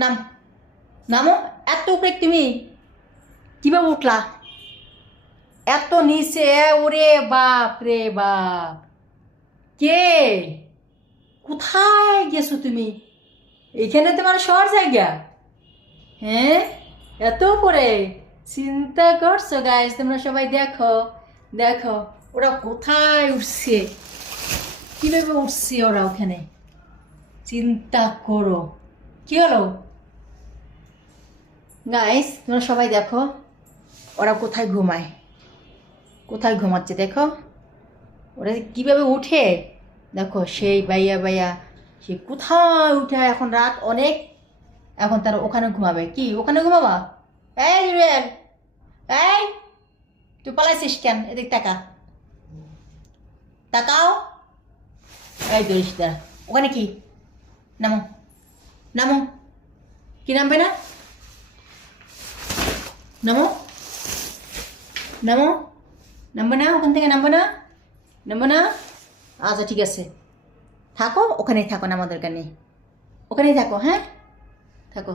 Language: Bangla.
নাম, নামো। এত উপরে তুমি কিভাবে উঠলা? এত নিচে? ওরে বাপ রে বাপ! কে? কোথায় গেছো তুমি? এখানে তোমার শহর জায়গা? হ্যাঁ, এত উপরে? চিন্তা করছো গাইস? তোমরা সবাই দেখো, দেখো ওরা কোথায় উঠছে, কিভাবে উঠছে ওরা ওখানে। চিন্তা করো, কি হলো গাইস? তোমরা সবাই দেখো ওরা কোথায় ঘুমায়, কোথায় ঘুমাচ্ছে দেখো। ওরা কিভাবে উঠে দেখো। সেই বাইয়া বাইয়া সে কোথায় উঠে, এখন রাত অনেক, এখন তারা ওখানে ঘুমাবে। কি ওখানে ঘুমাবা? এই জুয়েল, এই তুই পালাইছিস কেন? এদিক টাকা, তাকাও। এই দরিস দাঁড়া, ওখানে কি? নামো, নামো। কি নামবে না? নামো, নামো। নামবো না? ওখান থেকে নামবো না? নামবো না? আচ্ছা ঠিক আছে, থাকো ওখানেই থাকো, না আমাদের কানে ওখানেই থাকো, হ্যাঁ থাকো।